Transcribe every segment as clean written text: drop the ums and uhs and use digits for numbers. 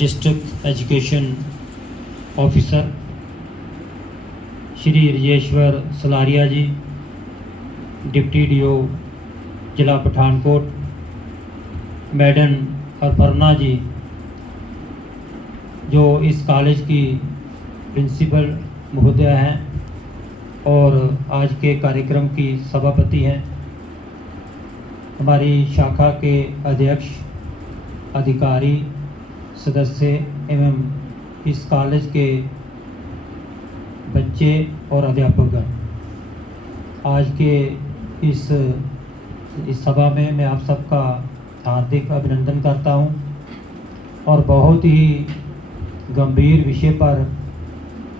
District education officer Shri Rajeshwar Salaria ji, deputy DEO जिला Pathankot, madam Aparna ji जो इस कॉलेज की प्रिंसिपल महोदया हैं और आज के कार्यक्रम की सभापति हैं, हमारी शाखा के अध्यक्ष, अधिकारी, सदस्य एवं इस कॉलेज के बच्चे और अध्यापकगण, आज के इस सभा में मैं आप सबका हार्दिक अभिनंदन करता हूं और बहुत ही गंभीर विषय पर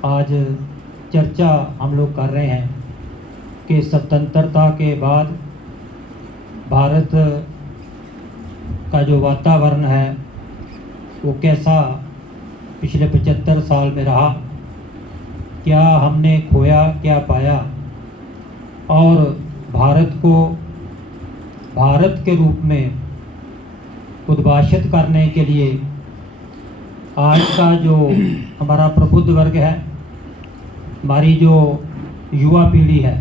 आज चर्चा हम लोग कर रहे हैं कि स्वतंत्रता के बाद भारत का जो वातावरण है वो कैसा पिछले 75 साल में रहा, क्या हमने खोया, क्या पाया, और भारत को भारत के रूप में उद्भाषित करने के लिए आज का जो हमारा प्रबुद्ध वर्ग है, हमारी जो युवा पीढ़ी है,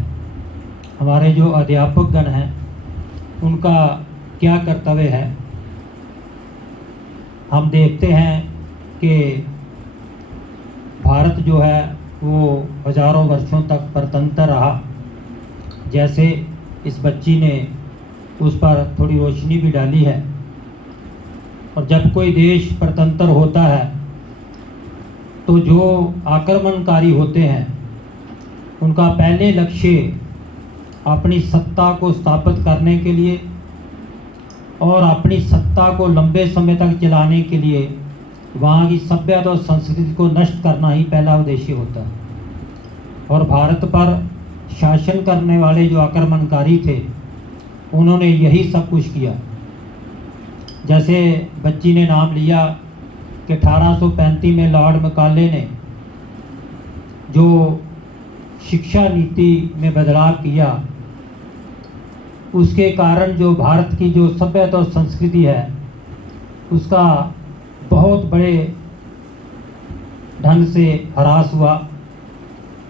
हमारे जो अध्यापक गण हैं, उनका क्या कर्तव्य है। हम देखते हैं कि भारत जो है वो हजारों वर्षों तक परतंत्र रहा। जैसे इस बच्ची ने उस पर थोड़ी रोशनी भी डाली है। और जब कोई देश परतंत्र होता है तो जो आक्रमणकारी होते हैं उनका पहले लक्ष्य अपनी सत्ता को स्थापित करने के लिए और अपनी सत्ता को लंबे समय तक चलाने के लिए वहाँ की सभ्यता और संस्कृति को नष्ट करना ही पहला उद्देश्य होता है। और भारत पर शासन करने वाले जो आक्रमणकारी थे उन्होंने यही सब कुछ किया। जैसे बच्ची ने नाम लिया कि 1835 में लॉर्ड मैकाले ने जो शिक्षा नीति में बदलाव किया, उसके कारण जो भारत की जो सभ्यता और संस्कृति है उसका बहुत बड़े ढंग से ह्रास हुआ।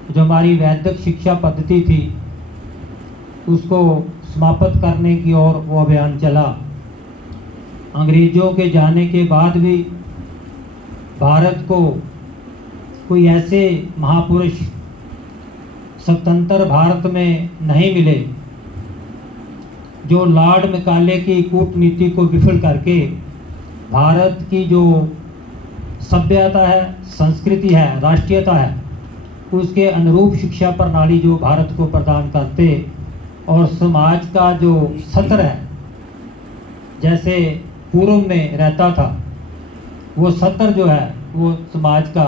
जो हमारी वैदिक शिक्षा पद्धति थी उसको समाप्त करने की ओर वो अभियान चला। अंग्रेज़ों के जाने के बाद भी भारत को कोई ऐसे महापुरुष स्वतंत्र भारत में नहीं मिले जो लॉर्ड मैकाले की कूटनीति को विफल करके भारत की जो सभ्यता है, संस्कृति है, राष्ट्रीयता है, उसके अनुरूप शिक्षा प्रणाली जो भारत को प्रदान करते और समाज का जो सत्र है जैसे पूर्व में रहता था, वो सत्र जो है वो समाज का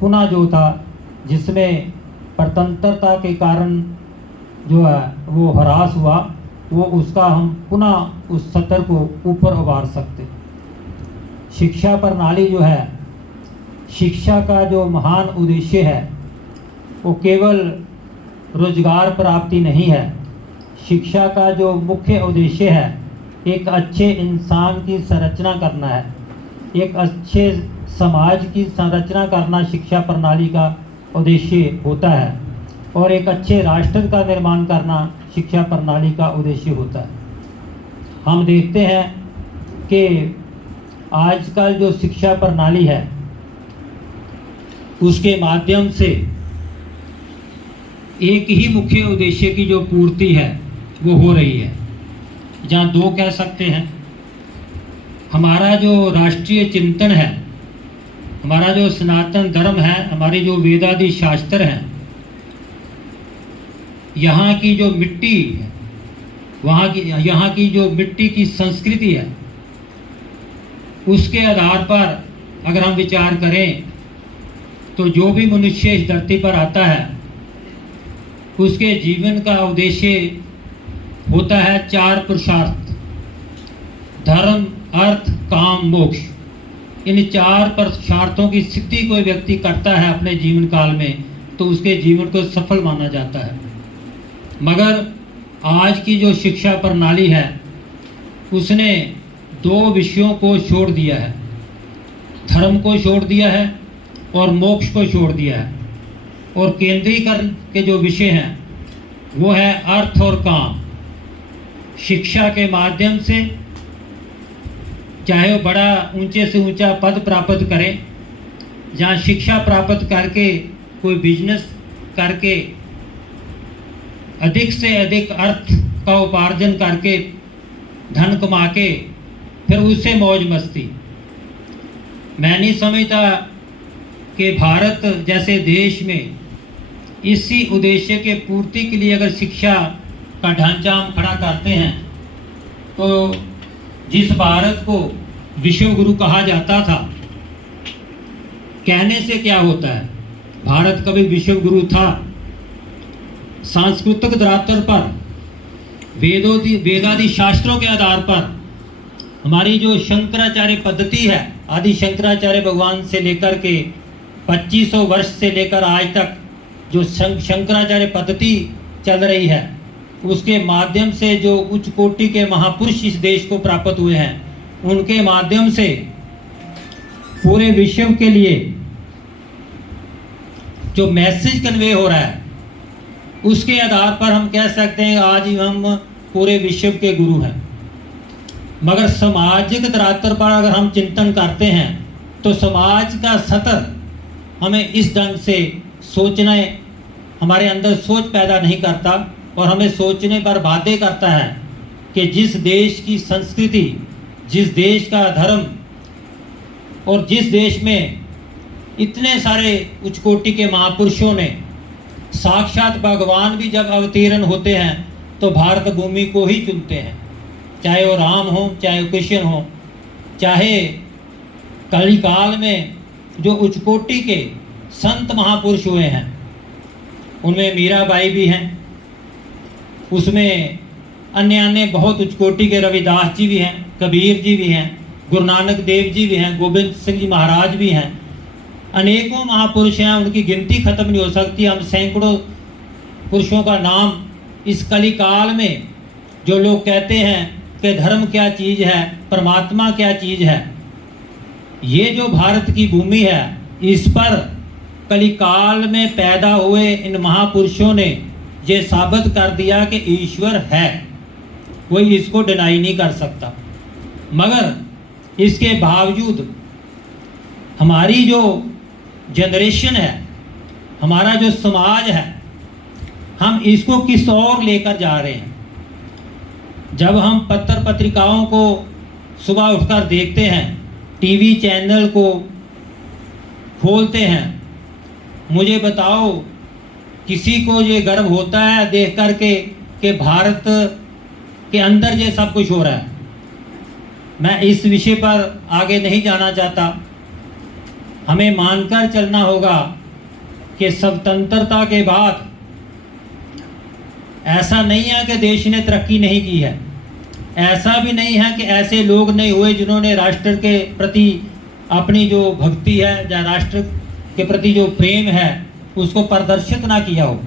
पुनः जो था जिसमें परतंत्रता के कारण जो है वो ह्रास हुआ, वो उसका हम पुनः उस सत्र को ऊपर उभार सकते। शिक्षा प्रणाली जो है, शिक्षा का जो महान उद्देश्य है वो केवल रोजगार प्राप्ति नहीं है। शिक्षा का जो मुख्य उद्देश्य है एक अच्छे इंसान की संरचना करना है, एक अच्छे समाज की संरचना करना शिक्षा प्रणाली का उद्देश्य होता है, और एक अच्छे राष्ट्र का निर्माण करना शिक्षा प्रणाली का उद्देश्य होता है। हम देखते हैं कि आजकल जो शिक्षा प्रणाली है उसके माध्यम से एक ही मुख्य उद्देश्य की जो पूर्ति है वो हो रही है, जहाँ दो कह सकते हैं। हमारा जो राष्ट्रीय चिंतन है, हमारा जो सनातन धर्म है, हमारी जो वेदादि शास्त्र हैं, यहाँ की जो मिट्टी है, यहाँ की जो मिट्टी की संस्कृति है, उसके आधार पर अगर हम विचार करें तो जो भी मनुष्य इस धरती पर आता है उसके जीवन का उद्देश्य होता है 4 पुरुषार्थ: धर्म, अर्थ, काम, मोक्ष। इन 4 पुरुषार्थों की सिद्धि कोई व्यक्ति करता है अपने जीवन काल में तो उसके जीवन को सफल माना जाता है। मगर आज की जो शिक्षा प्रणाली है उसने 2 विषयों को छोड़ दिया है। धर्म को छोड़ दिया है और मोक्ष को छोड़ दिया है। और केंद्रीकरण के जो विषय हैं वो है अर्थ और काम। शिक्षा के माध्यम से चाहे वो बड़ा ऊंचे से ऊंचा पद प्राप्त करें, जहाँ शिक्षा प्राप्त करके कोई बिजनेस करके अधिक से अधिक अर्थ का उपार्जन करके धन कमा के फिर उससे मौज मस्ती। मैं नहीं समझता कि भारत जैसे देश में इसी उद्देश्य के पूर्ति के लिए अगर शिक्षा का ढांचा हम खड़ा करते हैं तो जिस भारत को विश्व गुरु कहा जाता था, कहने से क्या होता है, भारत कभी विश्व गुरु था। सांस्कृतिक धरातल पर वेदादि शास्त्रों के आधार पर हमारी जो शंकराचार्य पद्धति है, आदि शंकराचार्य भगवान से लेकर के 2500 वर्ष से लेकर आज तक जो शंकराचार्य पद्धति चल रही है, उसके माध्यम से जो उच्च कोटि के महापुरुष इस देश को प्राप्त हुए हैं, उनके माध्यम से पूरे विश्व के लिए जो मैसेज कन्वे हो रहा है, उसके आधार पर हम कह सकते हैं आज हम पूरे विश्व के गुरु हैं। मगर सामाजिक धरातल पर अगर हम चिंतन करते हैं तो समाज का सतर हमें इस ढंग से सोचना, हमारे अंदर सोच पैदा नहीं करता और हमें सोचने पर बाध्य करता है कि जिस देश की संस्कृति, जिस देश का धर्म और जिस देश में इतने सारे उच्च कोटि के महापुरुषों ने, साक्षात भगवान भी जब अवतीर्ण होते हैं तो भारत भूमि को ही चुनते हैं, चाहे वो राम हो, चाहे वो कृष्ण हो, चाहे कलिकाल में जो उच्च कोटि के संत महापुरुष हुए हैं, उनमें मीराबाई भी हैं, उसमें अन्य अन्य बहुत उच्च कोटि के रविदास जी भी हैं, कबीर जी भी हैं, गुरु नानक देव जी भी हैं, गोविंद सिंह जी महाराज भी हैं, अनेकों महापुरुष हैं, उनकी गिनती खत्म नहीं हो सकती। हम सैकड़ों पुरुषों का नाम इस कलिकाल में, जो लोग कहते हैं कि धर्म क्या चीज़ है, परमात्मा क्या चीज़ है, ये जो भारत की भूमि है, इस पर कलिकाल में पैदा हुए इन महापुरुषों ने ये साबित कर दिया कि ईश्वर है, कोई इसको डिनाई नहीं कर सकता। मगर इसके बावजूद हमारी जो जनरेशन है, हमारा जो समाज है, हम इसको किस ओर लेकर जा रहे हैं। जब हम पत्र पत्रिकाओं को सुबह उठकर देखते हैं, टीवी चैनल को खोलते हैं, मुझे बताओ किसी को ये गर्व होता है देख कर के कि भारत के अंदर ये सब कुछ हो रहा है। मैं इस विषय पर आगे नहीं जाना चाहता। हमें मानकर चलना होगा कि स्वतंत्रता के बाद ऐसा नहीं है कि देश ने तरक्की नहीं की है, ऐसा भी नहीं है कि ऐसे लोग नहीं हुए जिन्होंने राष्ट्र के प्रति अपनी जो भक्ति है या राष्ट्र के प्रति जो प्रेम है उसको प्रदर्शित ना किया हो,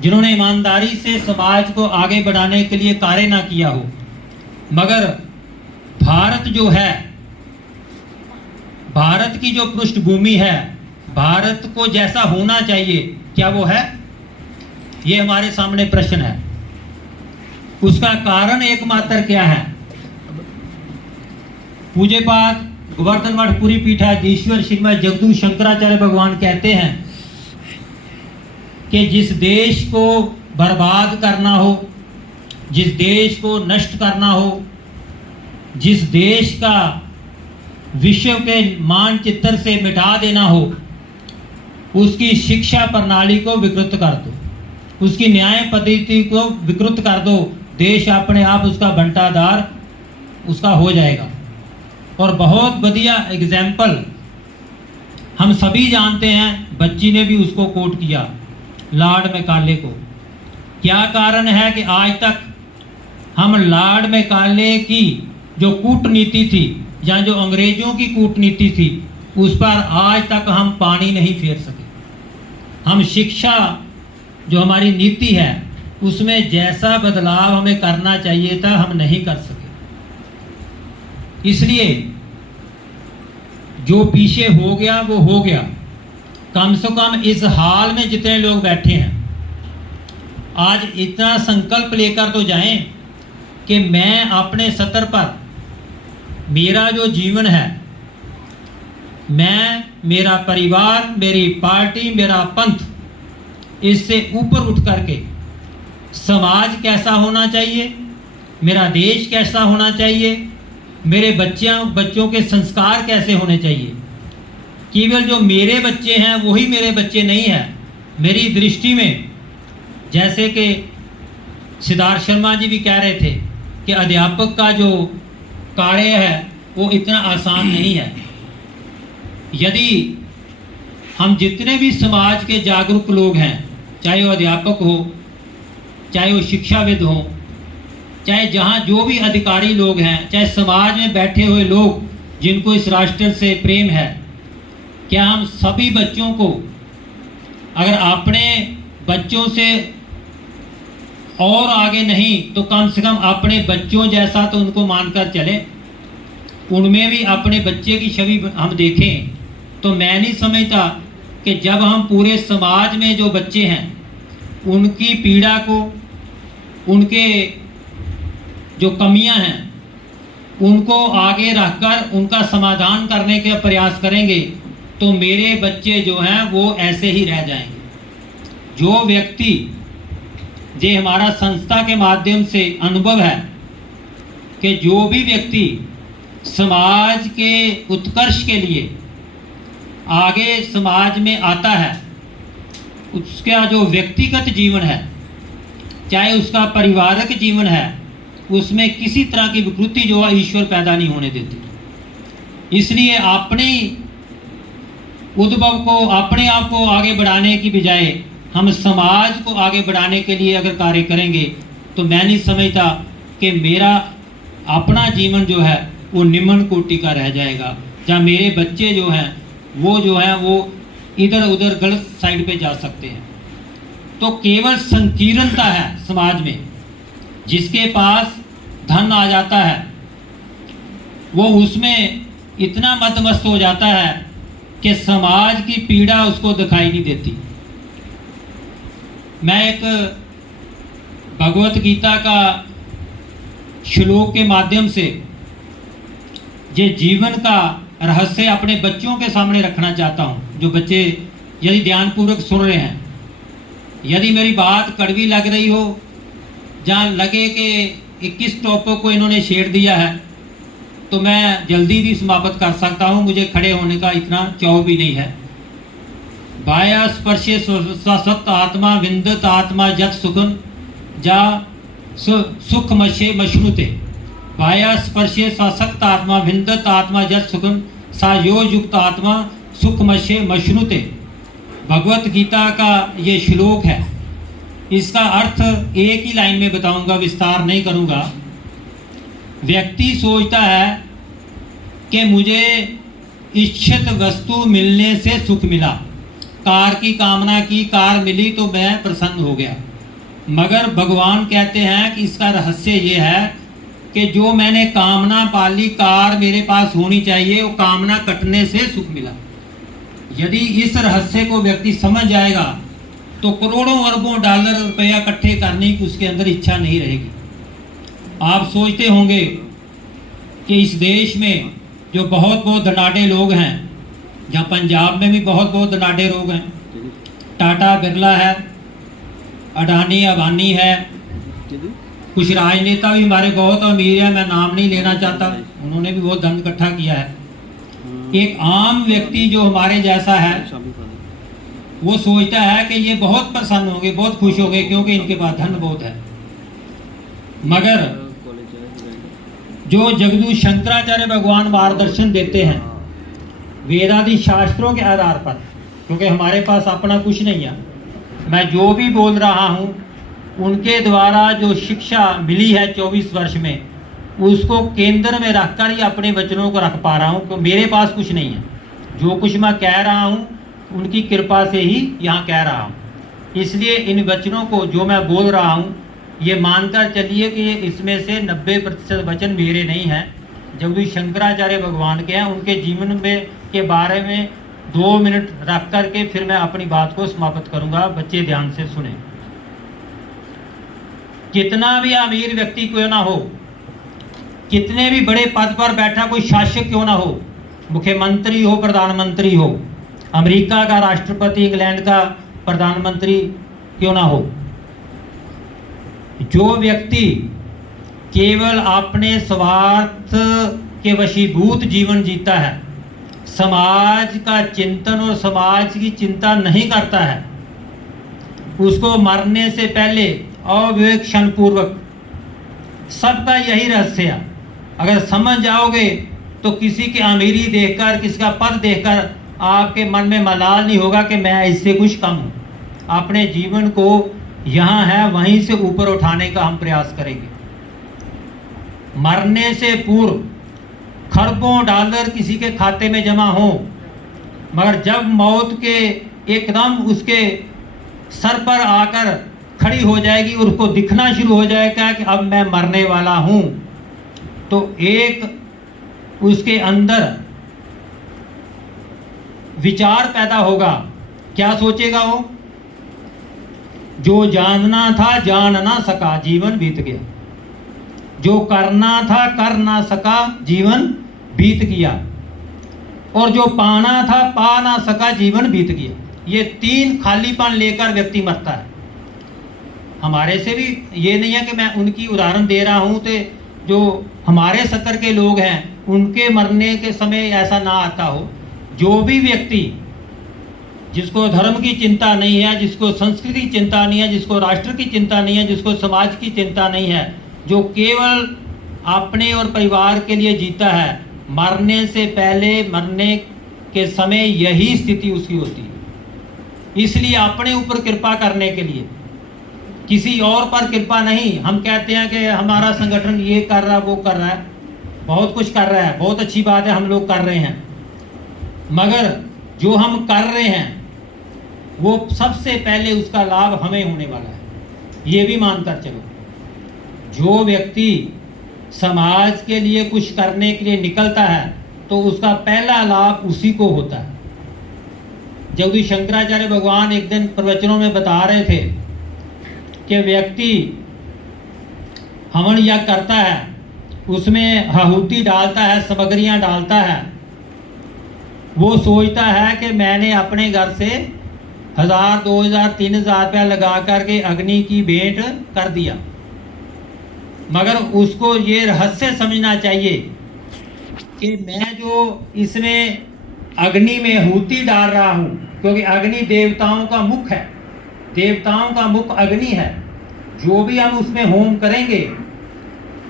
जिन्होंने ईमानदारी से समाज को आगे बढ़ाने के लिए कार्य ना किया हो। मगर भारत जो है, भारत की जो पृष्ठभूमि है, भारत को जैसा होना चाहिए, क्या वो है? ये हमारे सामने प्रश्न है। उसका कारण एकमात्र क्या है? पूज्यपाद गोवर्धन मठ पुरी पीठाधीश्वर श्रीमद जगदू शंकराचार्य भगवान कहते हैं कि जिस देश को बर्बाद करना हो, जिस देश को नष्ट करना हो, जिस देश का विश्व के मानचित्र से मिटा देना हो, उसकी शिक्षा प्रणाली को विकृत कर दो, उसकी न्याय पद्धति को विकृत कर दो, देश अपने आप उसका बंटादार उसका हो जाएगा। और बहुत बढ़िया एग्जाम्पल हम सभी जानते हैं, बच्ची ने भी उसको कोट किया, लॉर्ड मैकाले को। क्या कारण है कि आज तक हम लॉर्ड मैकाले की जो कूटनीति थी या जो अंग्रेजों की कूटनीति थी, उस पर आज तक हम पानी नहीं फेर सके। हम शिक्षा जो हमारी नीति है उसमें जैसा बदलाव हमें करना चाहिए था, हम नहीं कर सके। इसलिए जो पीछे हो गया वो हो गया। कम से कम इस हाल में जितने लोग बैठे हैं आज इतना संकल्प लेकर तो जाएं कि मैं अपने स्तर पर मेरा जो जीवन है, मैं, मेरा परिवार, मेरी पार्टी, मेरा पंथ, इससे ऊपर उठ करके समाज कैसा होना चाहिए, मेरा देश कैसा होना चाहिए, मेरे बच्चों के संस्कार कैसे होने चाहिए। केवल जो मेरे बच्चे हैं वही मेरे बच्चे नहीं हैं। मेरी दृष्टि में, जैसे कि सिद्धार्थ शर्मा जी भी कह रहे थे कि अध्यापक का जो कार्य है वो इतना आसान नहीं है। यदि हम जितने भी समाज के जागरूक लोग हैं, चाहे वो अध्यापक हो, चाहे वो शिक्षाविद हो, चाहे जहाँ जो भी अधिकारी लोग हैं, चाहे समाज में बैठे हुए लोग जिनको इस राष्ट्र से प्रेम है, क्या हम सभी बच्चों को अगर अपने बच्चों से और आगे नहीं तो कम से कम अपने बच्चों जैसा तो उनको मानकर चलें, उनमें भी अपने बच्चे की छवि हम देखें, तो मैं नहीं समझता कि जब हम पूरे समाज में जो बच्चे हैं उनकी पीड़ा को, उनके जो कमियां हैं उनको आगे रखकर उनका समाधान करने का प्रयास करेंगे तो मेरे बच्चे जो हैं वो ऐसे ही रह जाएंगे। जो व्यक्ति, ये हमारा संस्था के माध्यम से अनुभव है कि जो भी व्यक्ति समाज के उत्कर्ष के लिए आगे समाज में आता है, उसका जो व्यक्तिगत जीवन है, चाहे उसका पारिवारिक जीवन है, उसमें किसी तरह की विकृति जो है ईश्वर पैदा नहीं होने देते। इसलिए अपने उद्भव को, अपने आप को आगे बढ़ाने की बजाय हम समाज को आगे बढ़ाने के लिए अगर कार्य करेंगे तो मैं नहीं समझता कि मेरा अपना जीवन जो है वो निम्न कोटि का रह जाएगा, जहाँ मेरे बच्चे जो हैं वो इधर उधर गलत साइड पे जा सकते हैं। तो केवल संकीर्णता है समाज में। जिसके पास धन आ जाता है वो उसमें इतना मदमस्त हो जाता है कि समाज की पीड़ा उसको दिखाई नहीं देती। मैं एक भगवत गीता का श्लोक के माध्यम से ये जीवन का रहस्य अपने बच्चों के सामने रखना चाहता हूँ। जो बच्चे यदि ध्यानपूर्वक सुन रहे हैं, यदि मेरी बात कड़वी लग रही हो, जहाँ लगे कि 21 टॉपिक को इन्होंने छेड़ दिया है, तो मैं जल्दी भी समाप्त कर सकता हूँ, मुझे खड़े होने का इतना चाव भी नहीं है। बाया स्पर्शे स्वसत आत्मा विंदत आत्मा जत सुखम जा सुख मशे मश्नुते। बाया स्पर्शे सशक्त आत्मा विंदत आत्मा जत सुखम सा यो युक्त आत्मा सुख मशे मश्नुते। भगवत गीता का ये श्लोक है। इसका अर्थ एक ही लाइन में बताऊंगा, विस्तार नहीं करूंगा। व्यक्ति सोचता है कि मुझे इच्छित वस्तु मिलने से सुख मिला, कार की कामना की, कार मिली तो मैं प्रसन्न हो गया। मगर भगवान कहते हैं कि इसका रहस्य ये है कि जो मैंने कामना पाली, कार मेरे पास होनी चाहिए, वो कामना कटने से सुख मिला। यदि इस रहस्य को व्यक्ति समझ जाएगा तो करोड़ों अरबों डॉलर रुपया इकट्ठे करने की उसके अंदर इच्छा नहीं रहेगी। आप सोचते होंगे कि इस देश में जो बहुत धनाढ़े लोग हैं, जहाँ पंजाब में भी बहुत धनाढ़े लोग हैं, टाटा बिरला है, अडानी अंबानी है, कुछ राजनेता भी हमारे बहुत अमीर है, मैं नाम नहीं लेना चाहता, उन्होंने भी बहुत धन इकट्ठा किया है। एक आम व्यक्ति जो हमारे जैसा है वो सोचता है कि ये बहुत प्रसन्न होंगे, बहुत खुश होंगे क्योंकि इनके पास धन बहुत है। मगर जो जगदू शंकराचार्य भगवान मार्गदर्शन देते हैं वेदादि शास्त्रों के आधार पर, क्योंकि हमारे पास अपना कुछ नहीं है, मैं जो भी बोल रहा हूँ उनके द्वारा जो शिक्षा मिली है 24 वर्ष में, उसको केंद्र में रखकर ही अपने वचनों को रख पा रहा हूँ। तो मेरे पास कुछ नहीं है, जो कुछ मैं कह रहा हूँ उनकी कृपा से ही यहाँ कह रहा हूँ। इसलिए इन वचनों को जो मैं बोल रहा हूँ ये मानकर चलिए कि इसमें से 90% वचन मेरे नहीं हैं, जगदीश शंकराचार्य भगवान के हैं। उनके जीवन में के बारे में 2 मिनट रख करके फिर मैं अपनी बात को समाप्त करूंगा। बच्चे ध्यान से सुने। कितना भी अमीर व्यक्ति क्यों ना हो, कितने भी बड़े पद पर बैठा कोई शासक क्यों ना हो, मुख्यमंत्री हो, प्रधानमंत्री हो, अमेरिका का राष्ट्रपति, इंग्लैंड का प्रधानमंत्री क्यों ना हो, जो व्यक्ति केवल अपने स्वार्थ के वशीभूत जीवन जीता है, समाज का चिंतन और समाज की चिंता नहीं करता है, उसको मरने से पहले अविवेक पूर्वक, सबका यही रहस्य है। अगर समझ जाओगे तो किसी की अमीरी देखकर, किसी का पद देखकर आपके मन में मलाल नहीं होगा कि मैं इससे कुछ कम हूँ। अपने जीवन को यहाँ है वहीं से ऊपर उठाने का हम प्रयास करेंगे। मरने से पूर्व खरबों डॉलर किसी के खाते में जमा हो, मगर जब मौत के एकदम उसके सर पर आकर खड़ी हो जाएगी और उसको दिखना शुरू हो जाएगा कि अब मैं मरने वाला हूँ, तो एक उसके अंदर विचार पैदा होगा। क्या सोचेगा वो? जो जानना था जान ना सका, जीवन बीत गया। जो करना था कर ना सका, जीवन बीत गया। और जो पाना था पा ना सका, जीवन बीत गया। ये 3 खालीपन लेकर व्यक्ति मरता है। हमारे से भी ये नहीं है कि मैं उनकी उदाहरण दे रहा हूँ, तो जो हमारे स्तर के लोग हैं उनके मरने के समय ऐसा ना आता हो। जो भी व्यक्ति जिसको धर्म की चिंता नहीं है, जिसको संस्कृति की चिंता नहीं है, जिसको राष्ट्र की चिंता नहीं है, जिसको समाज की चिंता नहीं है, जो केवल अपने और परिवार के लिए जीता है, मरने से पहले, मरने के समय यही स्थिति उसकी होती है। इसलिए अपने ऊपर कृपा करने के लिए, किसी और पर कृपा नहीं। हम कहते हैं कि हमारा संगठन ये कर रहा है, वो कर रहा है, बहुत कुछ कर रहा है, बहुत अच्छी बात है, हम लोग कर रहे हैं, मगर जो हम कर रहे हैं वो सबसे पहले उसका लाभ हमें होने वाला है। ये भी मानकर चलो, जो व्यक्ति समाज के लिए कुछ करने के लिए निकलता है तो उसका पहला लाभ उसी को होता है। जगदीश शंकराचार्य भगवान एक दिन प्रवचनों में बता रहे थे कि व्यक्ति हवन यज्ञ करता है, उसमें आहुति डालता है, सामग्रियां डालता है, वो सोचता है कि मैंने अपने घर से 1000, 2000, 3000 रुपया लगा करके अग्नि की भेंट कर दिया। मगर उसको ये रहस्य समझना चाहिए कि मैं जो इसमें अग्नि में आहुति डाल रहा हूँ, क्योंकि अग्नि देवताओं का मुख है, देवताओं का मुख अग्नि है। जो भी हम उसमें होम करेंगे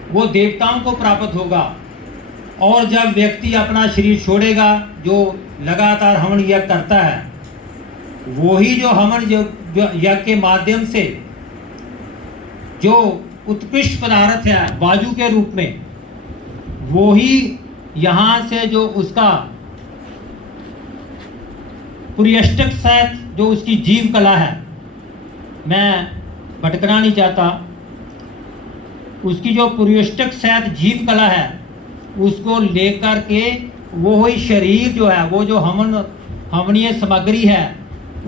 वो देवताओं को प्राप्त होगा। और जब व्यक्ति अपना शरीर छोड़ेगा, जो लगातार हवन यज्ञ करता है, वही जो हवन यज्ञ के माध्यम से जो उत्कृष्ट पदार्थ है वायु के रूप में, वो ही यहाँ से जो उसका पुर्यष्टक सहित जो उसकी जीव कला है, मैं भटकना नहीं चाहता, उसकी जो पुर्यष्टक सहित जीव कला है उसको लेकर के वो ही शरीर जो है, वो जो हवनीय सामग्री है,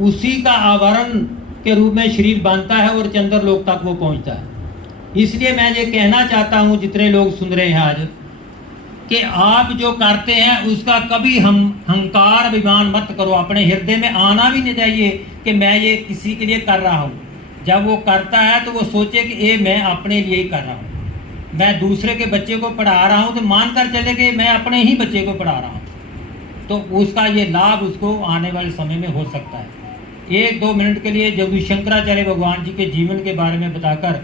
उसी का आवरण के रूप में शरीर बनता है और चंद्र लोक तक वो पहुंचता है। इसलिए मैं ये कहना चाहता हूँ जितने लोग सुन रहे हैं आज, कि आप जो करते हैं उसका कभी हम अहंकार अभिमान मत करो। अपने हृदय में आना भी नहीं चाहिए कि मैं ये किसी के लिए कर रहा हूँ। जब वो करता है तो वो सोचे कि ये मैं अपने लिए ही कर रहा हूँ, मैं दूसरे के बच्चे को पढ़ा रहा हूँ, तो मान कर चले कि मैं अपने ही बच्चे को पढ़ा रहा हूँ, तो उसका ये लाभ उसको आने वाले समय में हो सकता है। 1-2 मिनट के लिए जगदीश शंकराचार्य भगवान जी के जीवन के बारे में बताकर,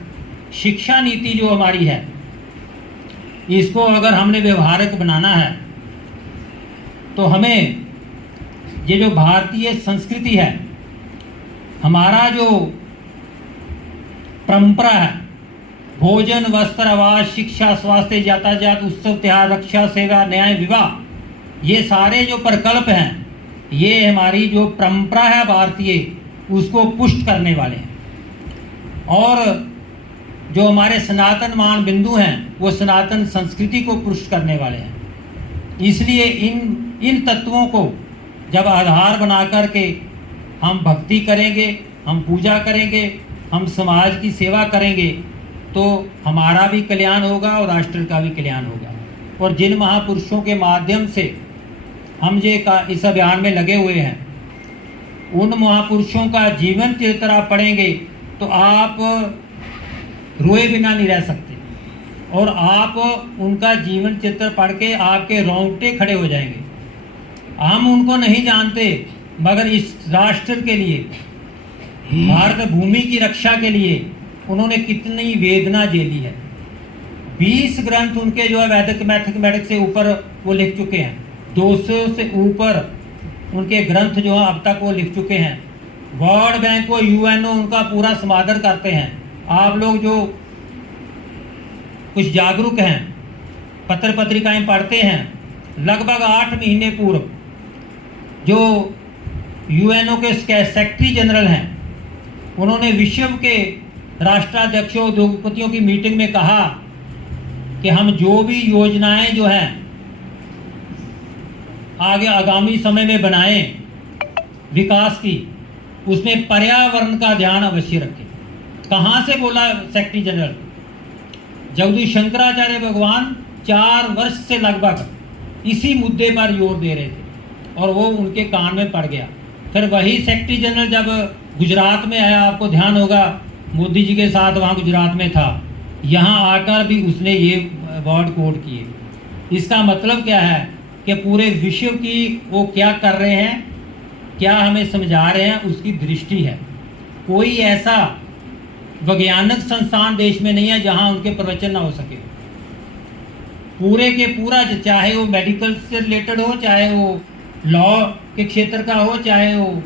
शिक्षा नीति जो हमारी है, इसको अगर हमने व्यवहारिक बनाना है तो हमें ये जो भारतीय संस्कृति है, हमारा जो परंपरा है, भोजन, वस्त्र, आवास, शिक्षा, स्वास्थ्य, यातायात, उत्सव, त्योहार, रक्षा, सेवा, न्याय, विवाह, ये सारे जो प्रकल्प हैं, ये हमारी जो परंपरा है भारतीय, उसको पुष्ट करने वाले हैं। और जो हमारे सनातन मान बिंदु हैं, वो सनातन संस्कृति को पुष्ट करने वाले हैं। इसलिए इन तत्वों को जब आधार बना कर के हम भक्ति करेंगे, हम पूजा करेंगे, हम समाज की सेवा करेंगे, तो हमारा भी कल्याण होगा और राष्ट्र का भी कल्याण होगा। और जिन महापुरुषों के माध्यम से हम इस अभियान में लगे हुए हैं, उन महापुरुषों का जीवन चरित्र आप पढ़ेंगे तो आप रोए बिना नहीं रह सकते, और आप उनका जीवन चित्र पढ़ के आपके रोंगटे खड़े हो जाएंगे। हम उनको नहीं जानते, मगर इस राष्ट्र के लिए, भारत भूमि की रक्षा के लिए उन्होंने कितनी वेदना झेली है। 20 ग्रंथ उनके जो है वैदिक मैथमेटिक्स से ऊपर वो लिख चुके हैं। 200 से ऊपर उनके ग्रंथ जो है अब तक वो लिख चुके हैं। वर्ल्ड बैंक को, यूएनओ उनका पूरा समादर करते हैं। आप लोग जो कुछ जागरूक हैं, पत्र पत्रिकाएं पढ़ते हैं, लगभग 8 महीने पूर्व जो यूएनओ के सेक्रेटरी जनरल हैं, उन्होंने विश्व के राष्ट्राध्यक्षों, उद्योगपतियों की मीटिंग में कहा कि हम जो भी योजनाएं जो हैं आगे आगामी समय में बनाएं विकास की, उसमें पर्यावरण का ध्यान अवश्य रखें। कहाँ से बोला सेक्रेटरी जनरल? जगदीश शंकराचार्य भगवान 4 वर्ष से लगभग इसी मुद्दे पर जोर दे रहे थे और वो उनके कान में पड़ गया। फिर वही सेक्रेटरी जनरल जब गुजरात में आया, आपको ध्यान होगा मोदी जी के साथ वहाँ गुजरात में था, यहाँ आकर भी उसने ये वर्ड कोट किए। इसका मतलब क्या है कि पूरे विश्व की वो क्या कर रहे हैं, क्या हमें समझा रहे हैं, उसकी दृष्टि है। कोई ऐसा वैज्ञानिक संस्थान देश में नहीं है जहां उनके प्रवचन ना हो सके। पूरे के पूरा, चाहे वो मेडिकल से रिलेटेड हो, चाहे वो लॉ के क्षेत्र का हो, चाहे वो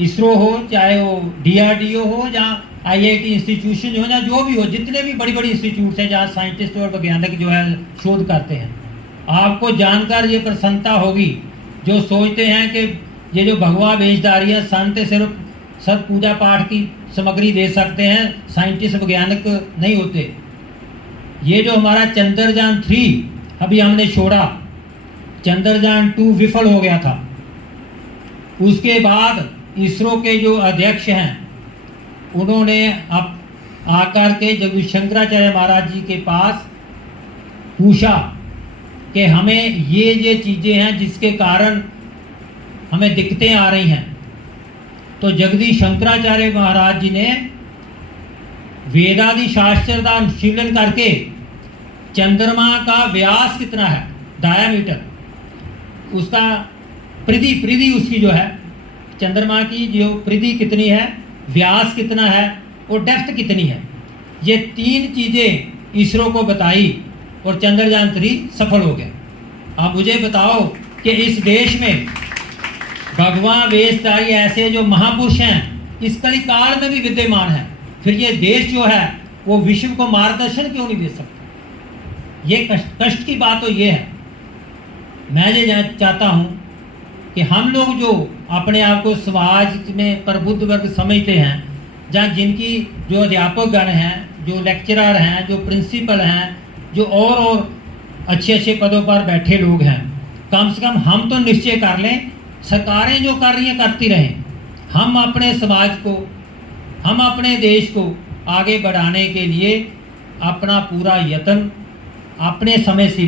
इसरो हो, चाहे वो DRDO हो, जहाँ IIT इंस्टीट्यूशन जो है ना, जो भी हो, जितने भी बड़ी बड़ी इंस्टीट्यूट हैं जहाँ साइंटिस्ट और वैज्ञानिक जो है शोध करते हैं, आपको जानकर ये प्रसन्नता होगी जो सोचते हैं कि ये जो भगवा वेशधारियाँ संत सिर्फ सब पूजा पाठ की सामग्री दे सकते हैं, साइंटिस्ट वैज्ञानिक नहीं होते। ये जो हमारा चंद्रयान 3 अभी हमने छोड़ा, चंद्रयान 2 विफल हो गया था। उसके बाद इसरो के जो अध्यक्ष हैं, उन्होंने अब आकर के जगदीश शंकराचार्य महाराज जी के पास पूछा कि हमें ये चीज़ें हैं जिसके कारण हमें दिक्कतें आ रही हैं। तो जगदीश शंकराचार्य महाराज जी ने वेदादि शास्त्र का अनुशीलन करके चंद्रमा का व्यास कितना है, डायामीटर, उसका परिधि उसकी जो है, चंद्रमा की जो परिधि कितनी है, व्यास कितना है और डेप्थ कितनी है, ये 3 चीज़ें इसरो को बताई और चंद्रयान 3 सफल हो गया। अब मुझे बताओ कि इस देश में भगवान वेशधारी ऐसे जो महापुरुष हैं इस कली काल में भी विद्यमान है, फिर ये देश जो है वो विश्व को मार्गदर्शन क्यों नहीं दे सकता? ये कष्ट की बात तो ये है। मैं ये चाहता हूँ कि हम लोग जो अपने आप को समाज में प्रबुद्ध वर्ग समझते हैं, जहाँ जिनकी जो अध्यापक गण हैं, जो लेक्चरर हैं, जो प्रिंसिपल हैं, जो और अच्छे पदों पर बैठे लोग हैं, कम से कम हम तो निश्चय कर लें, सरकारें जो कर रही हैं करती रहें, हम अपने समाज को, हम अपने देश को आगे बढ़ाने के लिए अपना पूरा यत्न अपने समय से